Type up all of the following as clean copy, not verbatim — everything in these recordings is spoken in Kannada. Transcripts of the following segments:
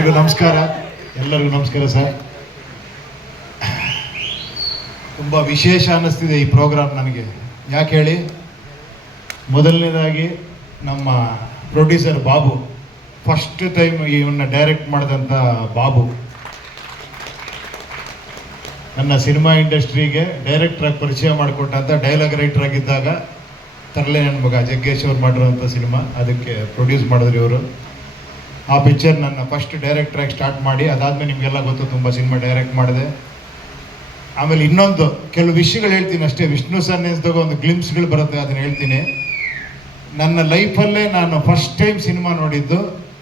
ಎಲ್ಲರಿಗೂ ನಮಸ್ಕಾರ. ಎಲ್ಲರಿಗೂ ನಮಸ್ಕಾರ ಸರ್. ತುಂಬ ವಿಶೇಷ ಅನ್ನಿಸ್ತಿದೆ ಈ ಪ್ರೋಗ್ರಾಮ್ ನನಗೆ. ಯಾಕೆ ಹೇಳಿ, ಮೊದಲನೇದಾಗಿ ನಮ್ಮ ಪ್ರೊಡ್ಯೂಸರ್ ಬಾಬು, ಫಸ್ಟ್ ಟೈಮ್ ಇವನ್ನ ಡೈರೆಕ್ಟ್ ಮಾಡಿದಂಥ ಬಾಬು, ನನ್ನ ಸಿನಿಮಾ ಇಂಡಸ್ಟ್ರಿಗೆ ಡೈರೆಕ್ಟ್ರಾಗಿ ಪರಿಚಯ ಮಾಡಿಕೊಟ್ಟಂಥ ಡೈಲಾಗ್ ರೈಟರ್ ಆಗಿದ್ದಾಗ ತರಲೆ ನನ್ನ ಮಗ ಜಗ್ಗೇಶ್ ಅವ್ರು ಮಾಡಿರೋಂಥ ಸಿನಿಮಾ, ಅದಕ್ಕೆ ಪ್ರೊಡ್ಯೂಸ್ ಮಾಡಿದ್ರು ಇವರು. ಆ ಪಿಕ್ಚರ್ ನನ್ನ ಫಸ್ಟ್ ಡೈರೆಕ್ಟ್ರಾಗಿ ಸ್ಟಾರ್ಟ್ ಮಾಡಿ, ಅದಾದಮೇಲೆ ನಿಮಗೆಲ್ಲ ಗೊತ್ತು ತುಂಬ ಸಿನಿಮಾ ಡೈರೆಕ್ಟ್ ಮಾಡಿದೆ. ಆಮೇಲೆ ಇನ್ನೊಂದು ಕೆಲವು ವಿಷಯಗಳು ಹೇಳ್ತೀನಿ ಅಷ್ಟೇ. ವಿಷ್ಣು ಸರ್ ನೆನೆಸಿದಾಗ ಒಂದು ಗ್ಲಿಮ್ಸ್ಗಳು ಬರುತ್ತೆ, ಅದನ್ನು ಹೇಳ್ತೀನಿ. ನನ್ನ ಲೈಫಲ್ಲೇ ನಾನು ಫಸ್ಟ್ ಟೈಮ್ ಸಿನಿಮಾ ನೋಡಿದ್ದು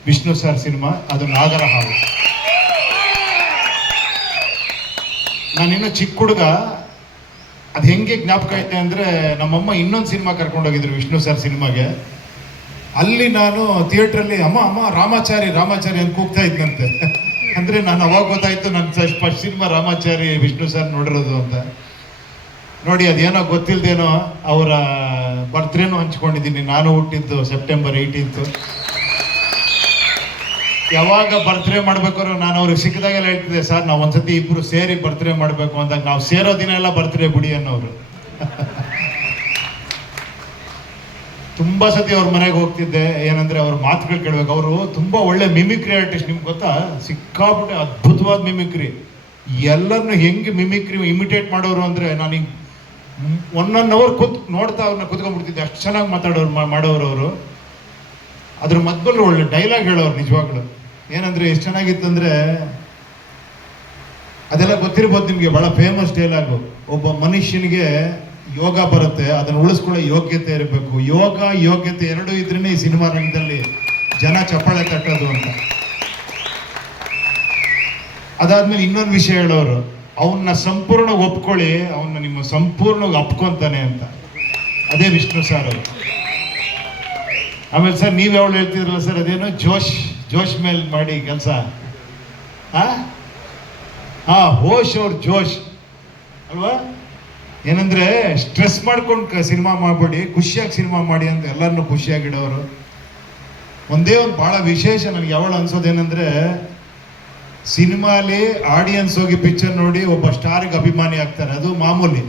ವಿಷ್ಣು ಸರ್ ಸಿನಿಮಾ, ಅದು ನಾಗರ ಹಾವು. ನಾನಿನ್ನೂ ಚಿಕ್ಕ ಹುಡುಗ, ಅದು ಹೆಂಗೆ ಜ್ಞಾಪಕ ಐತೆ ಅಂದರೆ, ನಮ್ಮಮ್ಮ ಇನ್ನೊಂದು ಸಿನಿಮಾ ಕರ್ಕೊಂಡೋಗಿದ್ರು ವಿಷ್ಣು ಸರ್ ಸಿನಿಮಾಗೆ. ಅಲ್ಲಿ ನಾನು ಥಿಯೇಟ್ರಲ್ಲಿ ಅಮ್ಮ ಅಮ್ಮ ರಾಮಾಚಾರಿ ರಾಮಾಚಾರಿ ಅಂತ ಕೂಗ್ತಾ ಇದ್ದಂತೆ. ಅಂದರೆ ನಾನು ಅವಾಗ ಗೊತ್ತಾಯಿತು ನನ್ನ first cinema Ramachari Vishnu sir ನೋಡಿರೋದು ಅಂತ. ನೋಡಿ, ಅದೇನೋ ಗೊತ್ತಿಲ್ಲದೇನೋ ಅವರ ಬರ್ತ್ಡೇನೂ ಹಂಚ್ಕೊಂಡಿದ್ದೀನಿ. ನಾನು ಹುಟ್ಟಿದ್ದು ಸೆಪ್ಟೆಂಬರ್ 18. ಯಾವಾಗ ಬರ್ತ್ಡೇ ಮಾಡ್ಬೇಕಾದ್ರು ನಾನು ಅವ್ರಿಗೆ ಸಿಕ್ಕಿದಾಗೆಲ್ಲ ಹೇಳ್ತಿದ್ದೆ, ಸರ್ ನಾವು ಒಂದ್ಸತಿ ಇಬ್ಬರು ಸೇರಿ ಬರ್ತ್ಡೇ ಮಾಡಬೇಕು ಅಂದಾಗ, ನಾವು ಸೇರೋ ದಿನ ಎಲ್ಲ ಬರ್ತ್ಡೇ ಬಿಡಿ ಅನ್ನೋರು. ತುಂಬ ಸತಿ ಅವ್ರ ಮನೆಗೆ ಹೋಗ್ತಿದ್ದೆ. ಏನಂದರೆ ಅವ್ರ ಮಾತುಗಳು ಕೇಳಬೇಕು. ಅವರು ತುಂಬ ಒಳ್ಳೆ ಮಿಮಿಕ್ರಿ ಆರ್ಟಿಸ್ಟ್, ನಿಮ್ಗೆ ಗೊತ್ತಾ? ಸಿಕ್ಕಾಬಿಟ್ಟೆ ಅದ್ಭುತವಾದ ಮಿಮಿಕ್ರಿ. ಎಲ್ಲರನ್ನು ಹೆಂಗೆ ಮಿಮಿಕ್ರಿ ಇಮಿಟೇಟ್ ಮಾಡೋರು ಅಂದರೆ, ನಾನೀಗ 1 hour ನೋಡ್ತಾ ಅವ್ರನ್ನ ಕೂತ್ಕೊಂಡ್ಬಿಡ್ತಿದ್ದೆ, ಅಷ್ಟು ಚೆನ್ನಾಗಿ ಮಾಡೋರು ಅವರು. ಅದ್ರ ಮಧ್ಯದಲ್ಲಿ ಒಳ್ಳೆ ಡೈಲಾಗ್ ಹೇಳೋರು ನಿಜವಾಗ್ಲು. ಏನಂದರೆ ಎಷ್ಟು ಚೆನ್ನಾಗಿತ್ತಂದರೆ, ಅದೆಲ್ಲ ಗೊತ್ತಿರ್ಬೋದು ನಿಮಗೆ, ಭಾಳ ಫೇಮಸ್ ಡೈಲಾಗು. ಒಬ್ಬ ಮನುಷ್ಯನಿಗೆ ಯೋಗ ಬರುತ್ತೆ, ಅದನ್ನು ಉಳಿಸ್ಕೊಳ್ಳೋ ಯೋಗ್ಯತೆ ಇರಬೇಕು. ಯೋಗ ಯೋಗ್ಯತೆ ಎರಡೂ ಇದ್ರೇ ಈ ಸಿನಿಮಾ ರಂಗದಲ್ಲಿ ಜನ ಚಪ್ಪಾಳೆ ತಟ್ಟೋದು ಅಂತ. ಅದಾದ್ಮೇಲೆ ಇನ್ನೊಂದು ವಿಷಯ ಹೇಳೋರು, ಅವನ್ನ ಸಂಪೂರ್ಣ ಒಪ್ಕೊಳ್ಳಿ, ಅವನ್ನ ನಿಮ್ಮ ಸಂಪೂರ್ಣವಾಗಿ ಅಪ್ಕೊಂತಾನೆ ಅಂತ. ಅದೇ ವಿಷ್ಣು ಸರ್ ಅವರು. ಆಮೇಲೆ ಸರ್ ನೀವು ಯಾವಳು ಹೇಳ್ತಿದ್ರಲ್ಲ ಸರ್, ಅದೇನೋ ಜೋಶ್ ಮೇಲೆ ಮಾಡಿ ಕೆಲಸ. ಹೋಶ್ ಅವ್ರ ಜೋಶ್ ಅಲ್ವಾ? ಏನಂದ್ರೆ ಸ್ಟ್ರೆಸ್ ಮಾಡ್ಕೊಂಡು ಸಿನಿಮಾ ಮಾಡಬೇಡಿ, ಖುಷಿಯಾಗಿ ಸಿನಿಮಾ ಮಾಡಿ ಅಂತ ಎಲ್ಲರನ್ನೂ ಖುಷಿಯಾಗಿಡೋರು. ಒಂದೇ ಒಂದು ಭಾಳ ವಿಶೇಷ ನನಗೆ ಯಾವಳು ಅನ್ಸೋದೇನೆಂದ್ರೆ, ಸಿನಿಮಾಲಿ ಆಡಿಯನ್ಸ್ ಹೋಗಿ ಪಿಕ್ಚರ್ ನೋಡಿ ಒಬ್ಬ ಸ್ಟಾರ್ಗೆ ಅಭಿಮಾನಿ ಆಗ್ತಾರೆ, ಅದು ಮಾಮೂಲಿ.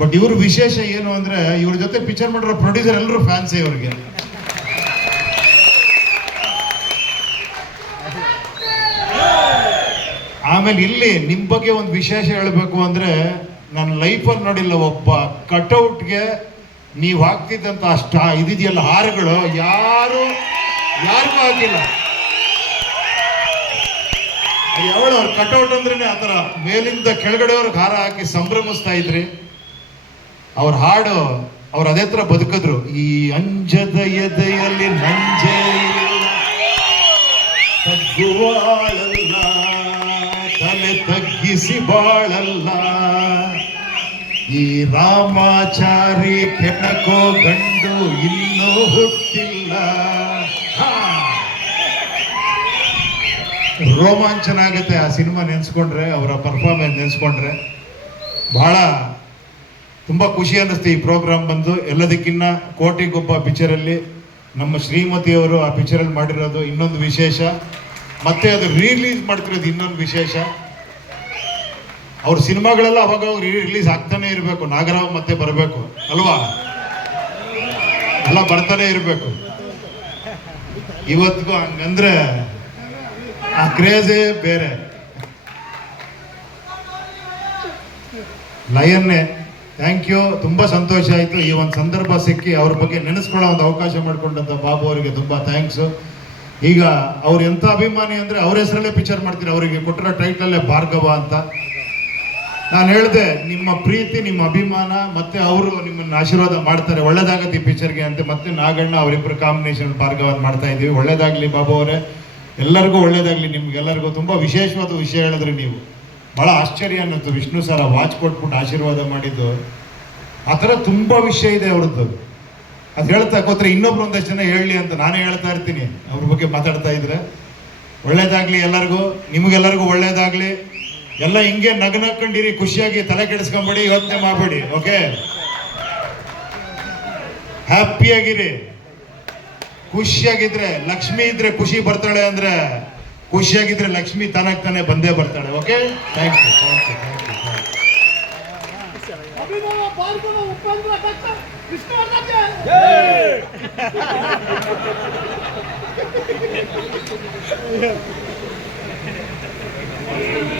ಬಟ್ ಇವ್ರ ವಿಶೇಷ ಏನು ಅಂದರೆ, ಇವ್ರ ಜೊತೆ ಪಿಕ್ಚರ್ ಮಾಡಿರೋ ಪ್ರೊಡ್ಯೂಸರ್ ಎಲ್ಲರೂ ಫ್ಯಾನ್ಸೇ ಇವ್ರಿಗೆ. ಆಮೇಲೆ ಇಲ್ಲಿ ನಿಮ್ಮ ಬಗ್ಗೆ ಒಂದು ವಿಶೇಷ ಹೇಳಬೇಕು ಅಂದರೆ, ನನ್ನ ಲೈಫಲ್ಲಿ ನೋಡಿಲ್ಲ ಒಬ್ಬ ಕಟೌಟ್ಗೆ ನೀವು ಹಾಕ್ತಿದ್ದಂಥ ಇದಿದೆಯಲ್ಲ ಹಾರಗಳು, ಯಾರಿಗೂ ಆಗಿಲ್ಲ. ಯಾವಳು ಅವ್ರ ಕಟೌಟ್ ಅಂದ್ರೇ ಆ ಥರ ಮೇಲಿಂದ ಕೆಳಗಡೆಯವ್ರಿಗೆ ಹಾರ ಹಾಕಿ ಸಂಭ್ರಮಿಸ್ತಾ ಇದ್ರಿ. ಅವ್ರ ಹಾಡು ಅವ್ರು ಅದೇ ಥರ ಬದುಕಿದ್ರು. ಈ ಅಂಜದ ಎದೆಯಲ್ಲಿ ನಂಜೆ ತಗ್ಗುವಾಳಲ್ಲ, ತಲೆ ತಗ್ಗಿಸಿ ಬಾಳಲ್ಲ, ಈ ರಾಮಾಚಾರಿ ಕೆಣಕೋ ಗಂಡು ಇನ್ನೂ ಹುಟ್ಟಿಲ್ಲ. ರೋಮಾಂಚನ ಆಗುತ್ತೆ ಆ ಸಿನಿಮಾ ನೆನೆಸ್ಕೊಂಡ್ರೆ, ಅವರ ಪರ್ಫಾರ್ಮೆನ್ಸ್ ನೆನೆಸ್ಕೊಂಡ್ರೆ. ಬಹಳ ತುಂಬ ಖುಷಿ ಅನ್ನಿಸ್ತು ಈ ಪ್ರೋಗ್ರಾಮ್ ಬಂದು. ಎಲ್ಲದಕ್ಕಿನ್ನ ಕೋಟಿಗೊಬ್ಬ ಪಿಕ್ಚರಲ್ಲಿ ನಮ್ಮ ಶ್ರೀಮತಿಯವರು ಆ ಪಿಕ್ಚರಲ್ಲಿ ಮಾಡಿರೋದು ಇನ್ನೊಂದು ವಿಶೇಷ. ಮತ್ತೆ ಅದು ರಿಲೀಸ್ ಮಾಡ್ತಿರೋದು ಇನ್ನೊಂದು ವಿಶೇಷ. ಅವ್ರ ಸಿನಿಮಾಗಳೆಲ್ಲ ಅವಾಗ ರಿಲೀಸ್ ಆಗ್ತಾನೆ ಇರಬೇಕು. ನಾಗರಾವ್ ಮತ್ತೆ ಬರಬೇಕು ಅಲ್ವಾ? ಎಲ್ಲ ಬರ್ತಾನೆ ಇರಬೇಕು. ಇವತ್ತಿಗೂ ಹಂಗಂದ್ರೆ ಆ ಕ್ರೇಜೇ ಬೇರೆ. ಲಯನ್ನೇ ಥ್ಯಾಂಕ್ ಯು, ತುಂಬ ಸಂತೋಷ ಆಯಿತು ಈ ಒಂದು ಸಂದರ್ಭ ಸಿಕ್ಕಿ ಅವ್ರ ಬಗ್ಗೆ ನೆನೆಸ್ಕೊಳ್ಳೋ ಒಂದು ಅವಕಾಶ ಮಾಡಿಕೊಂಡಂಥ ಬಾಬು ಅವರಿಗೆ ತುಂಬ ಥ್ಯಾಂಕ್ಸು. ಈಗ ಅವ್ರು ಎಂಥ ಅಭಿಮಾನಿ ಅಂದರೆ, ಅವ್ರ ಹೆಸರಲ್ಲೇ ಪಿಕ್ಚರ್ ಮಾಡ್ತೀರಿ. ಅವರಿಗೆ ಕೊಟ್ಟಿರೋ ಟೈಟಲಲ್ಲೇ ಭಾರ್ಗವ ಅಂತ. ನಾನು ಹೇಳಿದೆ, ನಿಮ್ಮ ಪ್ರೀತಿ, ನಿಮ್ಮ ಅಭಿಮಾನ, ಮತ್ತೆ ಅವರು ನಿಮ್ಮನ್ನು ಆಶೀರ್ವಾದ ಮಾಡ್ತಾರೆ, ಒಳ್ಳೇದಾಗತ್ತೆ ಈ ಪಿಕ್ಚರ್ಗೆ ಅಂತ. ಮತ್ತೆ ನಾಗಣ್ಣ ಅವರಿಬ್ಬರು ಕಾಂಬಿನೇಷನ್ ಭಾರ್ಗವ ಮಾಡ್ತಾ ಇದ್ದೀವಿ. ಒಳ್ಳೇದಾಗಲಿ ಬಾಬು ಅವರೇ, ಎಲ್ಲರಿಗೂ ಒಳ್ಳೇದಾಗಲಿ. ನಿಮ್ಗೆಲ್ಲರಿಗೂ ತುಂಬ ವಿಶೇಷವಾದ ವಿಷಯ ಹೇಳಿದ್ರೆ ನೀವು, ಭಾಳ ಆಶ್ಚರ್ಯ ಅನ್ನಿಸ್ತು. ವಿಷ್ಣು ಸರ್ ವಾಚ್ ಕೊಟ್ಬಿಟ್ಟು ಆಶೀರ್ವಾದ ಮಾಡಿದ್ದು, ಆ ಥರ ತುಂಬ ವಿಷಯ ಇದೆ ಅವ್ರದ್ದು. ಅದು ಹೇಳ್ತಾ ಕೂತ್ರೆ ಇನ್ನೊಬ್ರು ಒಂದಷ್ಟು ಜನ ಹೇಳಲಿ ಅಂತ ನಾನೇ ಹೇಳ್ತಾ ಇರ್ತೀನಿ ಅವ್ರ ಬಗ್ಗೆ ಮಾತಾಡ್ತಾ ಇದ್ರೆ. ಒಳ್ಳೇದಾಗಲಿ ಎಲ್ಲರಿಗೂ, ನಿಮಗೆಲ್ಲರಿಗೂ ಒಳ್ಳೇದಾಗಲಿ. ಎಲ್ಲ ಹಿಂಗೆ ನಗನಕ್ಕೊಂಡಿರಿ, ಖುಷಿಯಾಗಿ, ತಲೆ ಕೆಡಿಸ್ಕೊಂಬೇಡಿ, ಯೋಚನೆ ಮಾಡಬೇಡಿ. ಓಕೆ, ಹ್ಯಾಪಿಯಾಗಿರಿ. ಖುಷಿಯಾಗಿದ್ರೆ, ಲಕ್ಷ್ಮಿ ಇದ್ರೆ ಖುಷಿ ಬರ್ತಾಳೆ ಅಂದ್ರೆ ಖುಷಿಯಾಗಿದ್ರೆ ಲಕ್ಷ್ಮಿ ತಾನಾಗ್ ತಾನೇ ಬಂದೇ ಬರ್ತಾಳೆ. Okay, thank you. Abhinava Bhargava Upendra doctor ವಿಷ್ಣುವರ್ಧನ್ಗೆ